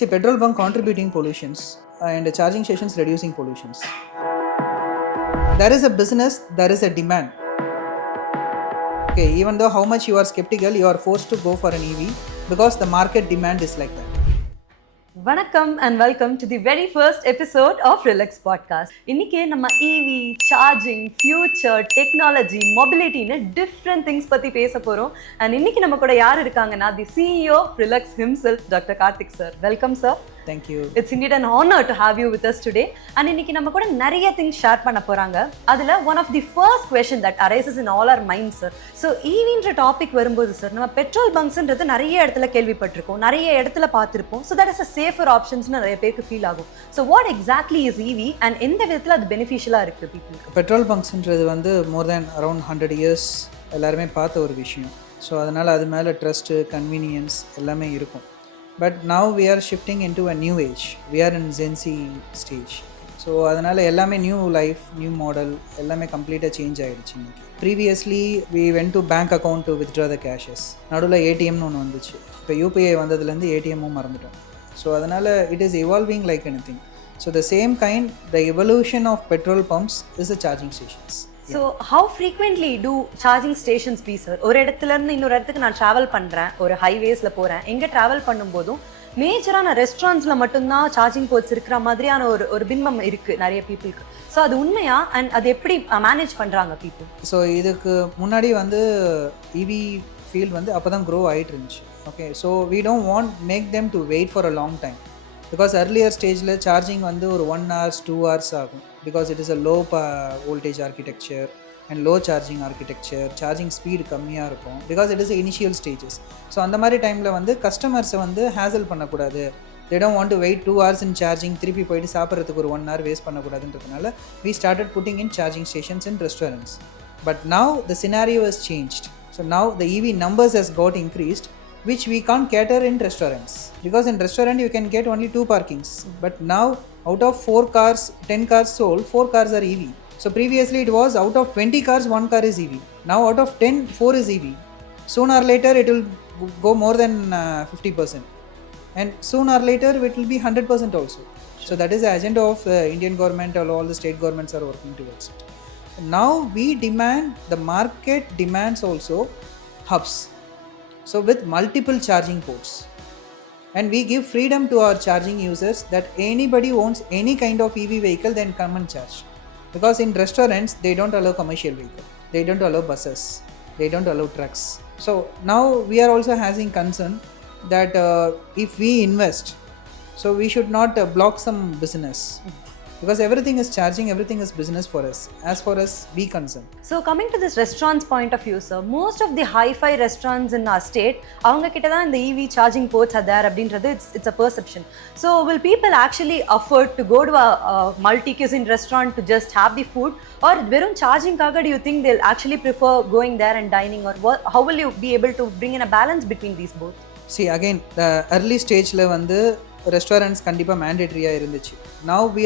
See, petrol bunk contributing pollutions and charging stations reducing pollutions. There is a business, there is a demand. Okay, even though how much you are skeptical, you are forced to go for an EV because the market demand is like that. வணக்கம் and welcome to the very first episode of Relux podcast. இன்னைக்கு நம்ம EV, charging, future, technology, mobility னு different things பத்தி பேச போறோம். And இன்னைக்கு நம்ம கூட யார் இருக்காங்கன்னா the CEO of Relux himself, Dr. Karthik sir. Welcome sir. Thank you. It's indeed an honor to have you with us today. And இன்னைக்கு நம்ம கூட நிறைய things ஷேர் பண்ண போறாங்க. அதுல one of the first question that arises in all our minds sir. So EVன்ற topic வரும்போது sir நம்ம பெட்ரோல் பங்க்ஸ்ன்றது நிறைய இடத்துல கேள்விப்பட்டிருக்கோம், நிறைய இடத்துல பார்த்திருப்போம். So that is a safer options நிறைய பேருக்கு ஃபீல் ஆகும். So what exactly is EV and எந்த விதத்துல அது பெனிஃபிஷியலா இருக்கு பீப்புளுக்கு? பெட்ரோல் பங்க்ஸ்ன்றது வந்து more than around 100 years எல்லாருமே பார்த்த ஒரு விஷயம். ஸோ அதனால் அது மேலே ட்ரஸ்ட்டு, கன்வீனியன்ஸ் எல்லாமே இருக்கும். But now we are shifting into a new age. We are in Gen Z stage. So அதனால் எல்லாமே நியூ லைஃப், நியூ மாடல் எல்லாமே கம்ப்ளீட்டாக சேஞ்ச் ஆகிடுச்சு இன்றைக்கி. Previously we went to bank account to withdraw the cashes. நடுவில் ஏடிஎம்னு ஒன்று வந்துச்சு. இப்போ யூபிஐ வந்ததுலேருந்து ஏடிஎம்மும் மறந்துட்டோம். ஸோ அதனால் it is evolving like anything. So the same kind, the evolution of petrol pumps is the charging stations. So how frequently do charging stations be sir? ஒரு இடத்துல இருந்து இன்னொரு இடத்துக்கு நான் ட்ராவல் பண்ணுறேன், ஒரு ஹைவேஸில் போகிறேன், எங்கே ட்ராவல் பண்ணும்போதும் மேஜரான ரெஸ்டாரண்ட்ஸில் மட்டும்தான் சார்ஜிங் போர்ட்ஸ் இருக்கிற மாதிரியான ஒரு பிம்பம் இருக்குது நிறைய பீப்புளுக்கு. ஸோ அது உண்மையா அண்ட் அது எப்படி மேனேஜ் பண்ணுறாங்க பீப்புள்? ஸோ இதுக்கு முன்னாடி வந்து இவி ஃபீல்ட் வந்து அப்போ தான் க்ரோ ஆகிட்டு இருந்துச்சு. Okay, so we don't want make them to wait for a long time. Because earlier ஸ்டேஜில் சார்ஜிங் வந்து ஒரு 1 hours 2 hours ஆகும். Because it is a low voltage architecture and low charging architecture, charging speed கம்மியாக இருக்கும். Because it is initial stages. So அந்த மாதிரி டைமில் வந்து கஸ்டமர்ஸை வந்து ஹேசல் பண்ணக்கூடாது. they don't want to wait 2 hours in charging, திருப்பி போயிட்டு சாப்பிட்றதுக்கு ஒரு 1 hour வேஸ்ட் பண்ணக்கூடாதுன்றதுனால we started putting in charging stations in restaurants. But now the scenario has changed. So now the EV numbers has got increased, which we can't cater in restaurants. Because in restaurant you can get only 2 parkings. But now out of 4 cars, 10 cars sold, 4 cars are EV. So previously it was out of 20 cars, 1 car is EV. Now out of 10, 4 is EV. Sooner or later it will go more than 50%. And sooner or later it will be 100% also. So that is the agenda of Indian government, all the state governments are working towards it. Now we demand, the market demands also hubs. So with multiple charging ports, and we give freedom to our charging users that anybody owns any kind of EV vehicle then come and charge. Because in restaurants they don't allow commercial vehicle, they don't allow buses, they don't allow trucks. So now we are also having concern that if we invest, so we should not block some business. Because everything is charging, everything is business for us, as far as we concerned. So coming to this restaurants point of view sir, most of the hi-fi restaurants in our state, அவங்க கிட்ட தான் இந்த EV charging ports are there அப்படின்றது it's a perception. So will people actually afford to go to a multi-cuisine restaurant to just have the food, or வெறும் charging காக do you think they'll actually prefer going there and dining, or how will you be able to bring in a balance between these both? See, again the early stageல வந்து restaurants கண்டிப்பாக மேண்டேட்ரியாக இருந்துச்சு. Now we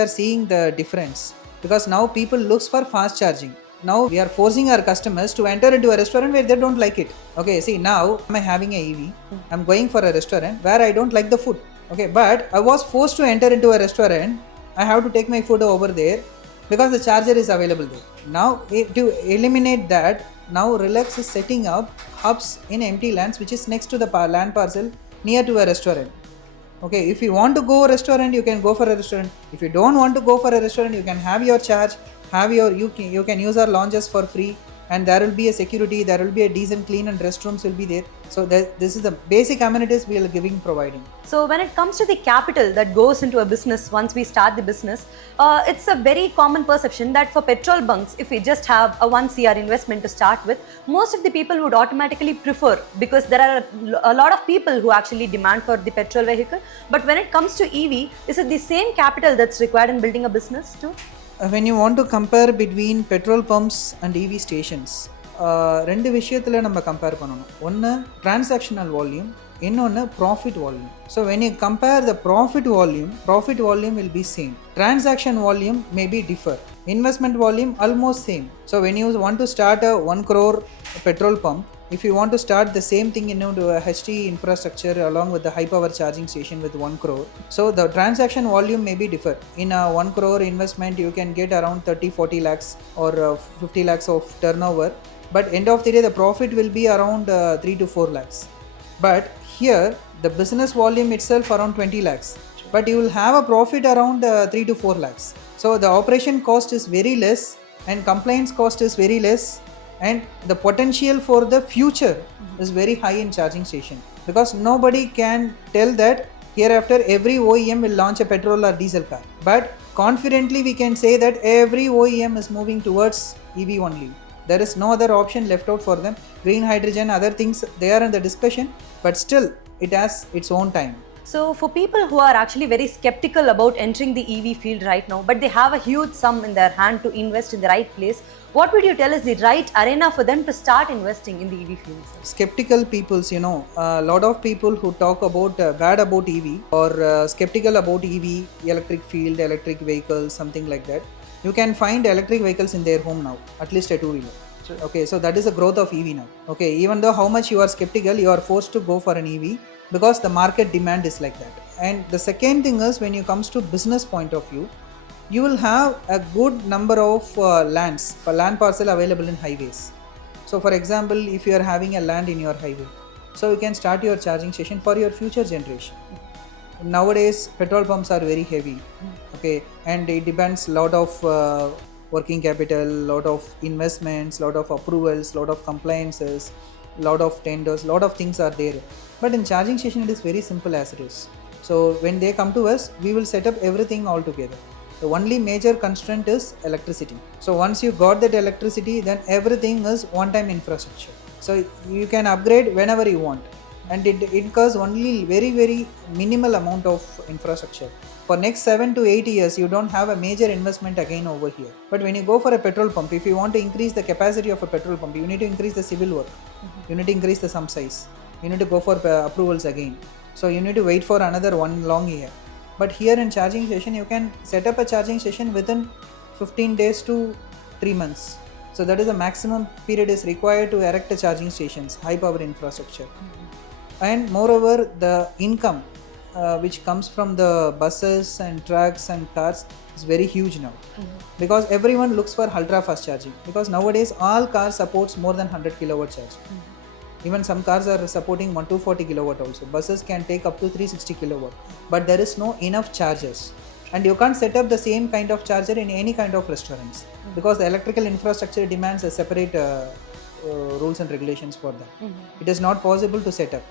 are seeing the difference, because now people looks for fast charging. Now we are forcing our customers to enter into a restaurant where they don't like it. Okay, see, now I'm having a EV, I'm going for a restaurant where I don't like the food. Okay, but I was forced to enter into a restaurant, I have to take my food over there because the charger is available there. Now to eliminate that, now Relux is setting up hubs in empty lands which is next to the land parcel near to a restaurant. Okay, if you want to go restaurant, you can go for a restaurant. If you don't want to go for a restaurant, you can have your charge, you can use our lounges for free, and there will be a security, there will be a decent clean and restrooms will be there. So this is the basic amenities we are providing. So when it comes to the capital that goes into a business once we start the business, it's a very common perception that for petrol bunks, if we just have a 1 crore investment to start with, most of the people would automatically prefer, because there are a lot of people who actually demand for the petrol vehicle. But when it comes to EV, is it the same capital that's required in building a business too? When you want to compare between petrol pumps and EV stations, ரெண்டு விஷயத்தில் நம்ம compare பண்ணணும். ஒன்று transactional volume, இன்னொன்று profit volume. So when you compare the profit volume will be same. Transaction volume may be differ. Investment volume almost same. So when you want to start a 1 crore petrol pump, if you want to start the same thing into a HT infrastructure along with the high power charging station with 1 crore, so the transaction volume may be differ. In a 1 crore investment you can get around 30-40 lakhs or 50 lakhs of turnover, but end of the day the profit will be around 3 to 4 lakhs. But here the business volume itself around 20 lakhs, but you will have a profit around 3 to 4 lakhs. So the operation cost is very less and compliance cost is very less, and the potential for the future is very high in charging station, because nobody can tell that hereafter every OEM will launch a petrol or diesel car, but confidently we can say that every OEM is moving towards EV only. There is no other option left out for them. Green hydrogen, other things, they are in the discussion, but still it has its own time. So for people who are actually very skeptical about entering the EV field right now, but they have a huge sum in their hand to invest in the right place, what would you tell is the right arena for them to start investing in the EV field? Skeptical peoples, a lot of people who talk about bad about EV or skeptical about EV, electric field, electric vehicles, something like that. You can find electric vehicles in their home now, at least a two-wheeler. Okay, so that is the growth of EV now. Okay, even though how much you are skeptical, you are forced to go for an EV because the market demand is like that. And the second thing is, when it comes to business point of view, you will have a good number of land parcel available in highways. So for example, if you are having a land in your highway, so you can start your charging station for your future generation. Nowadays petrol pumps are very heavy, okay, and it depends lot of working capital, lot of investments, lot of approvals, lot of compliances, lot of tenders, lot of things are there. But in charging station it is very simple as it is. So when they come to us, we will set up everything all together. The only major constraint is electricity. So once you got that electricity, then everything is one-time infrastructure. So you can upgrade whenever you want, and it incurs only very, very minimal amount of infrastructure. For next 7 to 8 years, you don't have a major investment again over here. But when you go for a petrol pump, if you want to increase the capacity of a petrol pump, you need to increase the civil work. You need to increase the sum size. You need to go for approvals again. So you need to wait for another one long year. But here in charging station, you can set up a charging station within 15 days to 3 months. So that is the maximum period is required to erect a charging stations, high power infrastructure. And moreover, the income which comes from the buses and trucks and cars is very huge now, because everyone looks for ultra fast charging, because nowadays all cars supports more than 100 kilowatt charge. Even some cars are supporting 140 kilowatt also. Buses can take up to 360 kilowatt, but there is no enough chargers, and you can't set up the same kind of charger in any kind of restaurants, because the electrical infrastructure demands a separate rules and regulations for that. It is not possible to set up,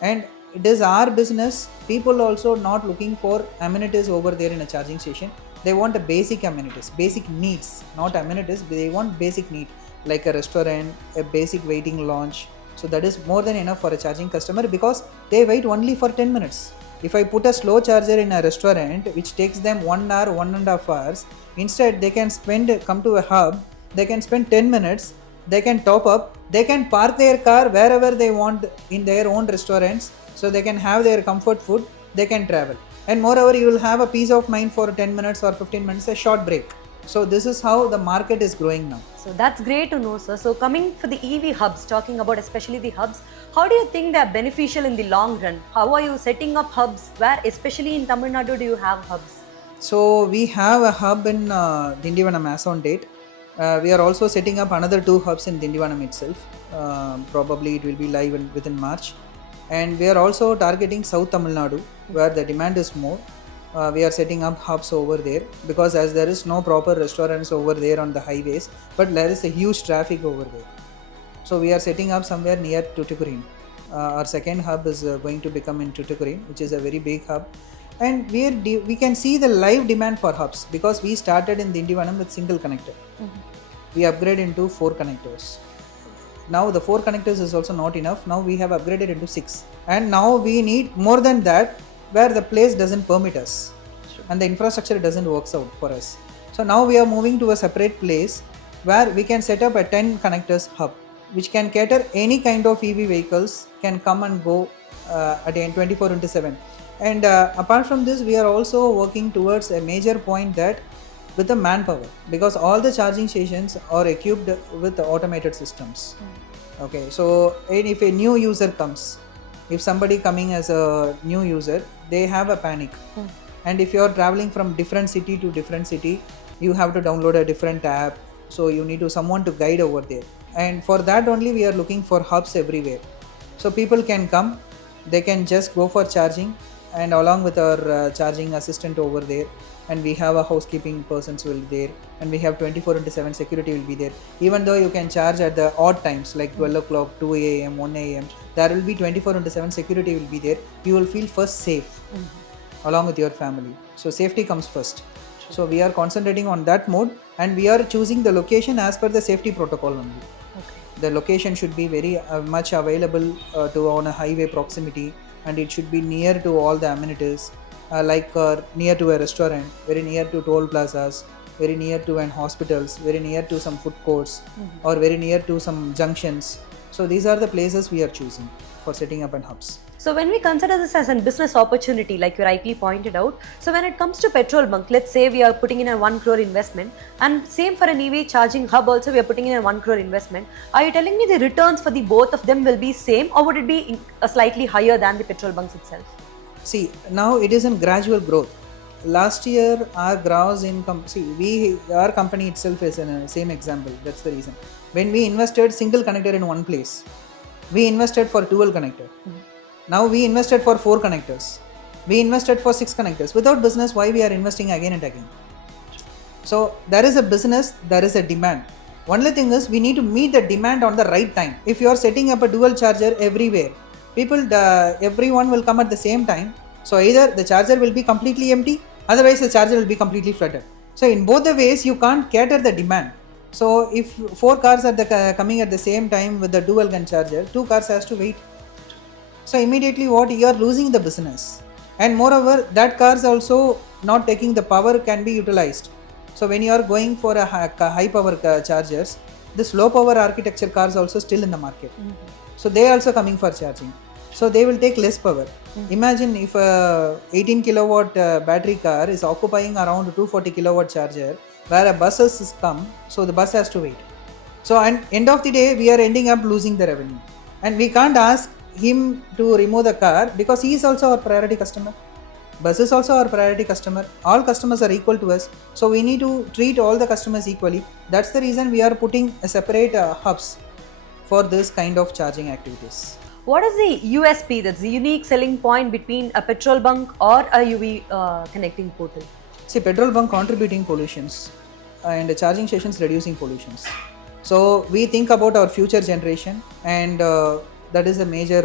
and it is our business. People also not looking for amenities over there in a charging station. They want a basic amenities, basic needs, not amenities. They want basic need like a restaurant, a basic waiting lounge. So that is more than enough for a charging customer, because they wait only for 10 minutes. If I put a slow charger in a restaurant which takes them 1 hour, 1.5 hours, instead they can come to a hub, they can spend 10 minutes, they can top up, they can park their car wherever they want in their own restaurants, so they can have their comfort food, they can travel. And moreover, you will have a peace of mind for 10 minutes or 15 minutes, a short break. So this is how the market is growing now. So that's great to know, sir. So coming for the EV hubs, talking about especially the hubs, how do you think they are beneficial in the long run? How are you setting up hubs? Where, especially in Tamil Nadu, do you have hubs? So we have a hub in Dindivanam as on date. We are also setting up another 2 hubs in Dindivanam itself. Probably it will be live within March. And we are also targeting South Tamil Nadu, where the demand is more. We are setting up hubs over there, because as there is no proper restaurants over there on the highways, but there is a huge traffic over there. So we are setting up somewhere near Tuticorin. Our second hub is going to become in Tuticorin, which is a very big hub. And we can see the live demand for hubs, because we started in Dindivanam with single connector. We upgraded into 4 connectors. Now the 4 connectors is also not enough. Now we have upgraded into 6. And now we need more than that, where the place doesn't permit us. And the infrastructure doesn't work out for us. So now we are moving to a separate place where we can set up a 10 connectors hub, which can cater any kind of EV vehicles, can come and go at 24/7. And apart from this, we are also working towards a major point that with the manpower, because all the charging stations are equipped with automated systems. Okay, so and if a new user comes, if somebody coming as a new user, they have a panic. And if you are traveling from different city to different city, you have to download a different app, so you need to someone to guide over there. And for that only we are looking for hubs everywhere, so people can come, they can just go for charging, and along with our charging assistant over there, and we have a housekeeping persons will be there, and we have 24/7 security will be there. Even though you can charge at the odd times like 12 o'clock, 2 a.m, 1 a.m, there will be 24/7 security will be there. You will feel first safe along with your family, so safety comes first. So we are concentrating on that mode, and we are choosing the location as per the safety protocol only. The location should be very much available to on a highway proximity, and it should be near to all the amenities, like near to a restaurant, very near to toll plazas, very near to an hospitals, very near to some food courts, or very near to some junctions. So these are the places we are choosing for setting up an hubs. So when we consider this as a business opportunity, like you rightly pointed out, so when it comes to petrol bunk, let's say we are putting in a 1 crore investment, and same for an EV charging hub also we are putting in a 1 crore investment. Are you telling me the returns for the both of them will be same, or would it be slightly higher than the petrol bunks itself? See, now it is in gradual growth. Last year our gross income, our company itself is in a same example. That's the reason. When we invested single connector in one place, we invested for dual connector. Now we invested for 4 connectors. We invested for 6 connectors. Without business, why we are investing again and again? So there is a business, there is a demand. Only thing is we need to meet the demand on the right time. If you are setting up a dual charger everywhere, everyone will come at the same time. So either the charger will be completely empty, otherwise the charger will be completely flooded. So in both the ways, you can't cater the demand. So if 4 cars are coming at the same time with the dual gun charger, 2 cars has to wait. So immediately what you are losing the business, and moreover that cars also not taking the power can be utilized. So when you are going for a high power chargers, this low power architecture cars also still in the market. So they also coming for charging, so they will take less power. Imagine if a 18 kilowatt battery car is occupying around 240 kilowatt charger, where a buses is come, so the bus has to wait. So and end of the day we are ending up losing the revenue, and we can't ask him to remove the car because he is also our priority customer. Bus is also our priority customer. All customers are equal to us, so we need to treat all the customers equally. That's the reason we are putting a separate hubs for this kind of charging activities. What is the USP, that's the unique selling point between a petrol bunk or a UV connecting portal? See, petrol bunk contributing pollutions and charging stations reducing pollutions. So we think about our future generation, and that is a major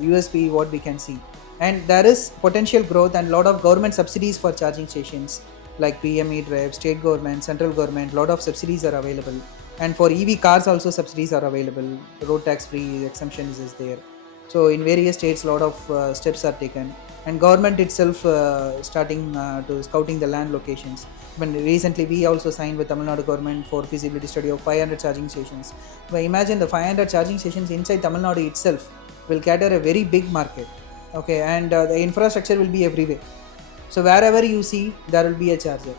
USP what we can see. And there is potential growth and lot of government subsidies for charging stations like PME drive, state government, central government, lot of subsidies are available. And for EV cars also subsidies are available. Road tax free exemptions is there. So in various states lot of steps are taken, and government itself starting to scouting the land locations. When recently we also signed with Tamil Nadu government for feasibility study of 500 charging stations. But imagine the 500 charging stations inside Tamil Nadu itself will cater a very big market. Okay, and the infrastructure will be everywhere. So wherever you see, there will be a charger.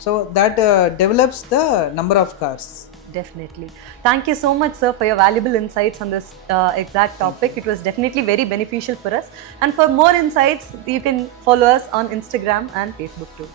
So that develops the number of cars. Definitely. Thank you so much, sir, for your valuable insights on this exact topic. It was definitely very beneficial for us. And for more insights, you can follow us on Instagram and Facebook too.